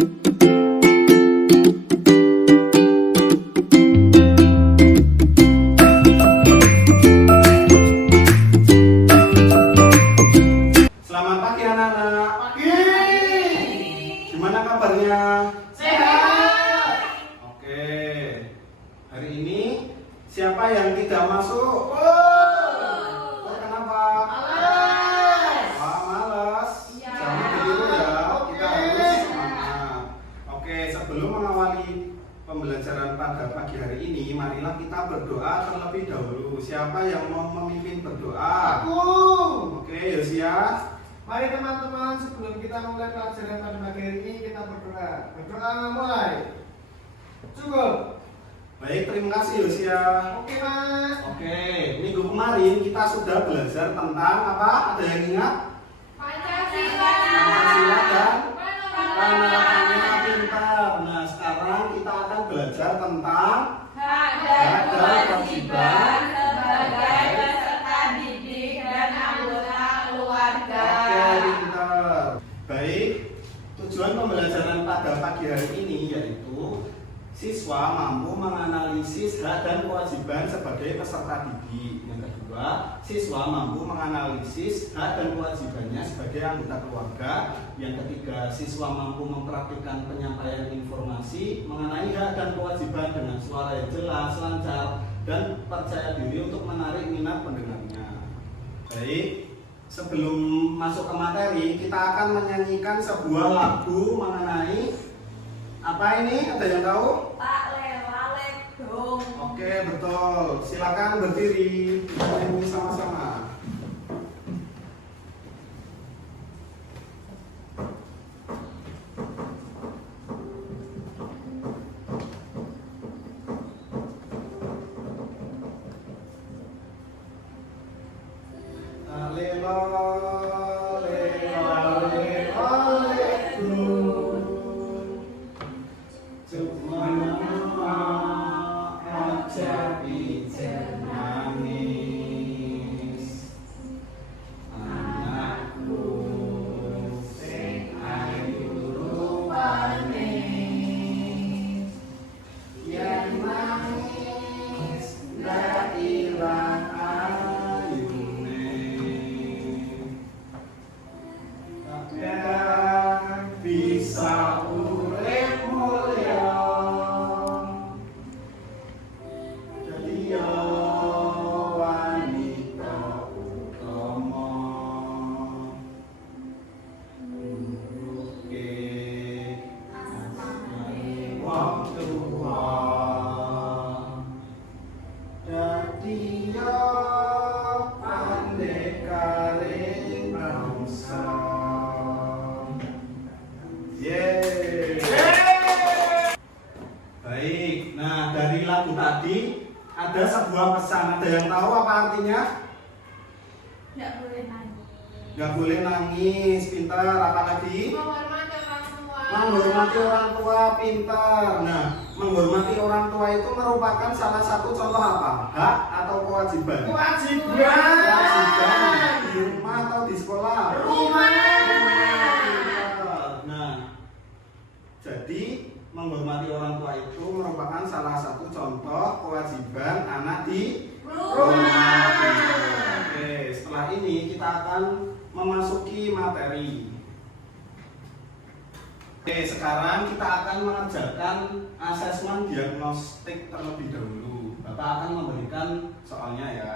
Selamat pagi anak-anak. Pagi. Gimana kabarnya? Sehat. Oke. Hari ini siapa yang tidak masuk? Kenapa? Males. Wah, malas. Iya. Jangan begitu ya. Oke. Kita harus semangat. Oke, sebelum mengawali pembelajaran pada pagi hari ini, marilah kita berdoa terlebih dahulu. Siapa yang mau memimpin berdoa? Aku. Oke, Yosias. Mari teman-teman, sebelum kita mulai pelajaran pada pagi hari ini, kita berdoa. Berdoa mulai. Cukup. Baik, terima kasih Yosias. Oke, Mas. Oke, minggu kemarin kita sudah belajar tentang apa? Ada yang ingat? Pancasila Dan penerapannya penerapannya pintar. Nah, sekarang kita akan belajar tentang hak dan kewajiban sebagai peserta didik dan anggota keluarga. Oke, pintar. Baik, tujuan pembelajaran pada pagi hari ini yaitu siswa mampu menganalisis hak dan kewajiban sebagai peserta didik. Yang kedua, siswa mampu menganalisis hak dan kewajibannya sebagai anggota keluarga. Yang ketiga, siswa mampu mempraktikkan penyampaian informasi mengenai hak dan kewajiban dengan suara yang jelas, lancar, dan percaya diri untuk menarik minat pendengarnya. Baik, sebelum masuk ke materi, kita akan menyanyikan sebuah lagu mengenai apa ini? Ada yang tahu? Tak lelak dong. Oke, betul. Silakan berdiri. Kita nyanyi sama-sama. Bisa urip mulya jadi wanita utama nuruke asmane wong tua dadi pandekaring bangsa. Baik, nah dari lagu tadi ada sebuah pesan. Ada yang tahu apa artinya? Tidak boleh nangis. Gak boleh nangis, pintar. Apa lagi? Menghormati orang tua. Menghormati orang tua, pintar. Nah, menghormati orang tua itu merupakan salah satu contoh apa? Hak atau kewajiban? Kewajiban. Kewajiban di rumah atau di sekolah? Rumah. Nah, jadi menghormati orang tua itu merupakan salah satu contoh kewajiban anak di rumah. Oke, setelah ini kita akan memasuki materi. Oke, sekarang kita akan mengerjakan asesmen diagnostik terlebih dahulu. Bapak akan memberikan soalnya ya.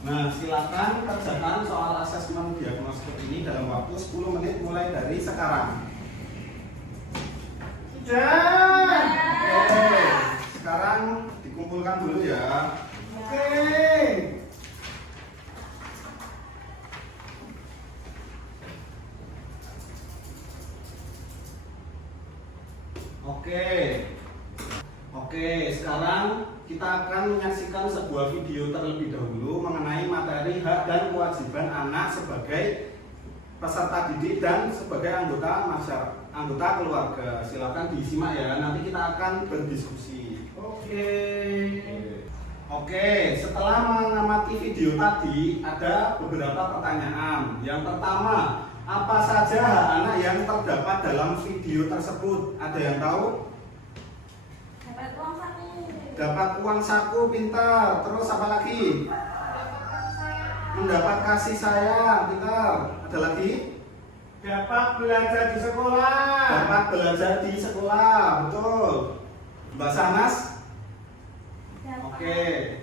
Nah, silakan kerjakan soal asesmen diagnostik ini dalam waktu 10 menit mulai dari sekarang. Sudah. Oke, sekarang dikumpulkan dulu ya. Oke. Oke, sekarang kita akan menyaksikan sebuah video terlebih dahulu mengenai materi hak dan kewajiban anak sebagai peserta didik dan sebagai anggota masyarakat. anggota keluarga. Silakan disimak ya, nanti kita akan berdiskusi. Oke. Oke, setelah mengamati video tadi, ada beberapa pertanyaan. Yang pertama, apa saja hak anak yang terdapat dalam video tersebut? Ada yang tahu? Dapat uang saku. Dapat uang saku, pintar. Terus apa lagi? Mendapat kasih sayang, pintar. Ada lagi? Dapat belajar di sekolah. Dapat belajar di sekolah, betul. Mbak Sanas? Oke.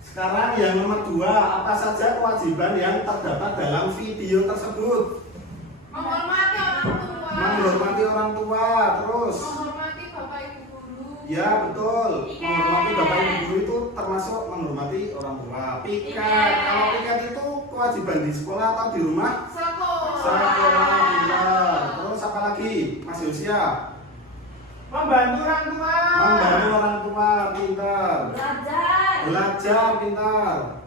Sekarang yang nomor 2, apa saja kewajiban yang terdapat dalam video tersebut? Menghormati orang tua. Menghormati orang tua, terus? Menghormati bapak ibu guru. Ya betul. Piket. Menghormati bapak ibu guru itu termasuk menghormati orang tua. Piket. Kalau piket itu kewajiban di sekolah atau di rumah? Sekolah, pintar. Terus apa lagi, Mas Yosia? Membantu orang tua. Membantu orang tua, pintar. Belajar, pintar.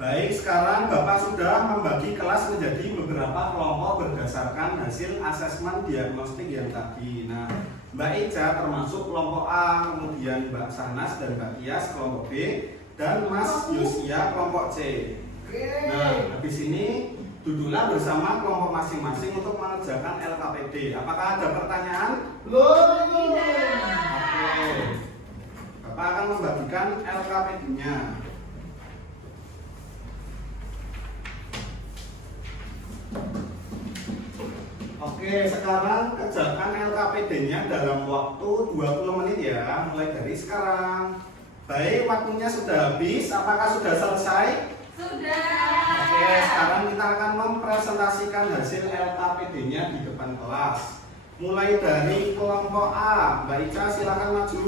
Baik, sekarang Bapak sudah membagi kelas menjadi beberapa kelompok berdasarkan hasil asesmen diagnostik yang tadi. Nah, Mbak Eja termasuk kelompok A, kemudian Mbak Sanas dan Mbak Tias kelompok B, dan Mas Yosia kelompok C. Oke. Nah, habis ini duduklah bersama kelompok masing-masing untuk mengerjakan LKPD. Apakah ada pertanyaan? Belum. Oke. Bapak akan membagikan LKPD-nya. Oke, sekarang kerjakan LKPD-nya dalam waktu 20 menit ya, mulai dari sekarang. Baik, waktunya sudah habis. Apakah sudah selesai? Sudah. Oke, sekarang kita akan mempresentasikan hasil LKPD-nya di depan kelas. Mulai dari kelompok A, Mbak Ica silakan maju.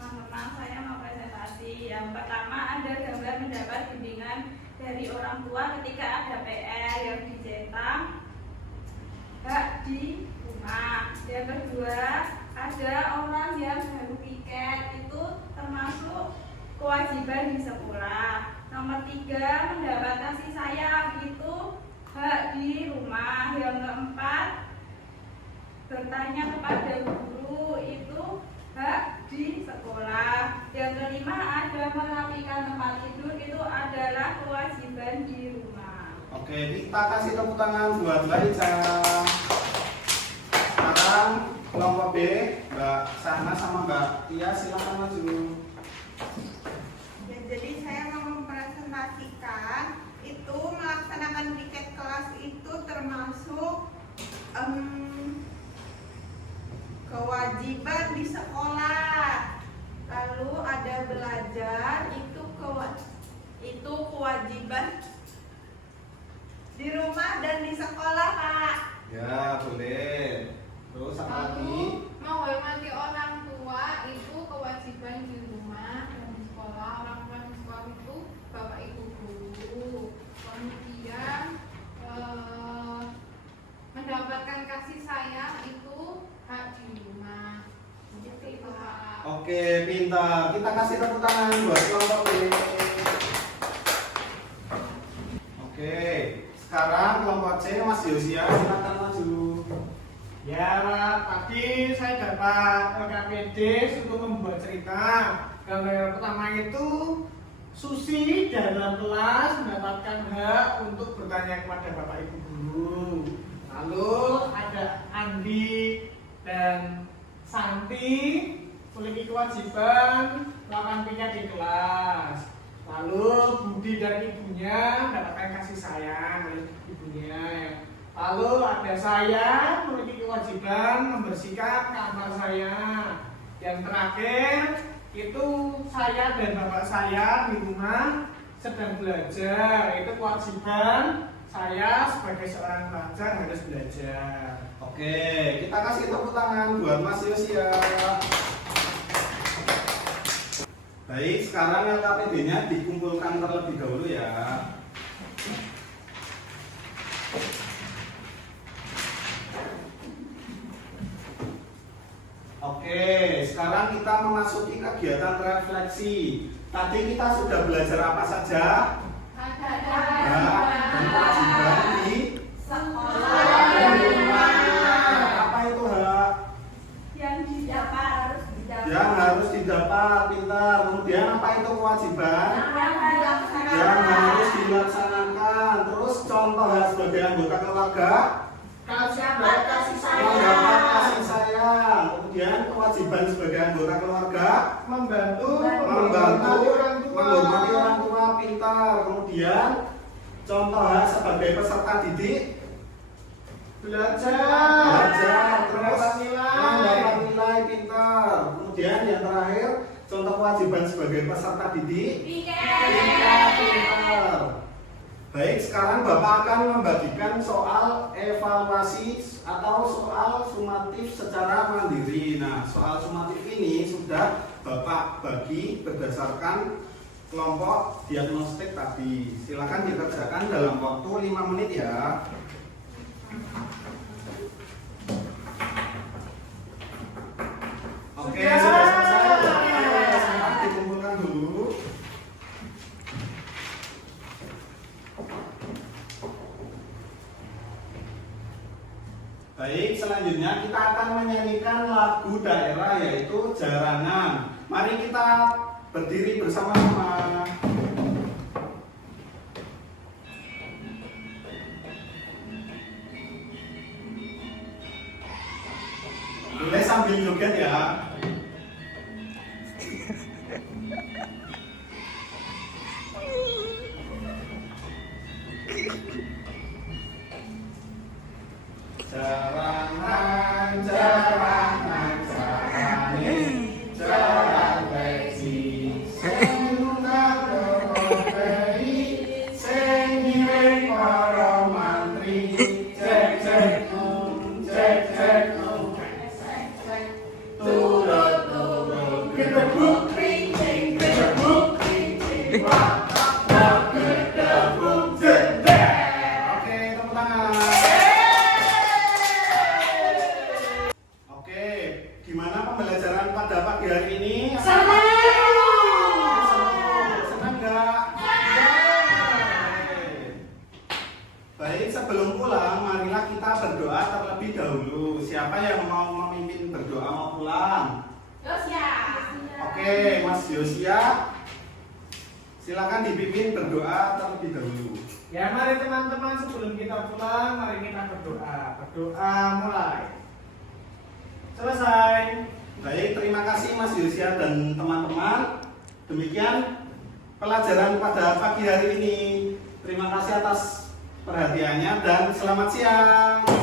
Teman-teman, saya mau presentasi. Yang pertama ada gambar mendapat bimbingan dari orang tua ketika ada PR yang dicetak hak di rumah. Yang kedua ada orang yang baru piket, itu termasuk kewajiban di sekolah. Nomor 3 mendapat kasih sayang, itu hak di rumah. Yang keempat bertanya kepada guru, itu hak di sekolah. Yang kelima ada merapikan tempat tidur, itu adalah kewajiban di rumah. Oke, kita kasih tepuk tangan buat Mbak Ica. Sekarang kelompok B, Mbak Sana sama Mbak Tia silakan maju. Ya, jadi saya mau mempresentasikan itu melaksanakan piket kelas itu termasuk kewajiban di sekolah. Lalu ada belajar, itu kewajiban di rumah dan di sekolah, Pak. Ya, boleh. Terus apa lagi? Menghormati orang tua itu kewajiban di rumah dan di sekolah. Orang tua di sekolah itu bapak ibu guru. Kemudian mendapatkan kasih sayang itu hak di rumah. Seperti itu, Pak. Oke, pintar. Kita kasih tepuk tangan buat kelompok B. Oke, sekarang kelompok C, Mas Yosia silakan maju. Ya, tadi saya dapat LKPD untuk membuat cerita. Gambar yang pertama itu Susi dalam kelas mendapatkan hak untuk bertanya kepada bapak ibu guru. Lalu ada Andi dan Santi memiliki kewajiban melakukan piket di kelas. Lalu Budi dan ibunya mendapatkan kasih sayang oleh ibunya. Lalu ada saya memiliki kewajiban membersihkan kamar saya. Yang terakhir itu saya dan bapak saya di rumah sedang belajar. Itu kewajiban saya sebagai seorang pelajar harus belajar. Oke, kita kasih tepuk tangan buat Mas Yosia. Baik, sekarang LKPD-nya dikumpulkan terlebih dahulu ya. Oke, sekarang kita memasuki kegiatan refleksi. Tadi kita sudah belajar apa saja? Ada Ya, dan kewajiban di sekolah. keluarga Kasih mendapat kasih sayang. Kemudian kewajiban sebagai anggota keluarga membantu menghormati orang tua, pintar. Kemudian contoh hak sebagai peserta didik belajar terus mendapat nilai. mendapat nilai, pintar. Kemudian yang terakhir contoh kewajiban sebagai peserta didik pintar. Baik, sekarang Bapak akan membagikan soal evaluasi atau soal sumatif secara mandiri. Nah, soal sumatif ini sudah Bapak bagi berdasarkan kelompok diagnostik tadi. Silakan dikerjakan dalam waktu 5 menit ya. Oke, sudah selesai. Sekarang dikumpulkan dulu. Baik, selanjutnya kita akan menyanyikan lagu daerah yaitu Jarangan. Mari kita berdiri bersama-sama. Boleh sambil joget ya. Jarangan, jarangan, jarangan, jaran besi, sendang berperi, sendiri para mantri, cek cek turut turut, gedebuk kerincing, wah gedebuk jendek. Oke, tepuk tangan. Oke, gimana pembelajaran pada pagi hari ini? Senang nggak? Baik, sebelum pulang, marilah kita berdoa terlebih dahulu. Siapa yang mau memimpin berdoa mau pulang? Oke, Mas Yosia, silakan dipimpin berdoa terlebih dahulu. Ya, mari teman-teman sebelum kita pulang, mari kita berdoa. Berdoa mulai. Selesai. Baik, terima kasih Mas Yosia dan teman-teman. Demikian pelajaran pada pagi hari ini. Terima kasih atas perhatiannya dan selamat siang.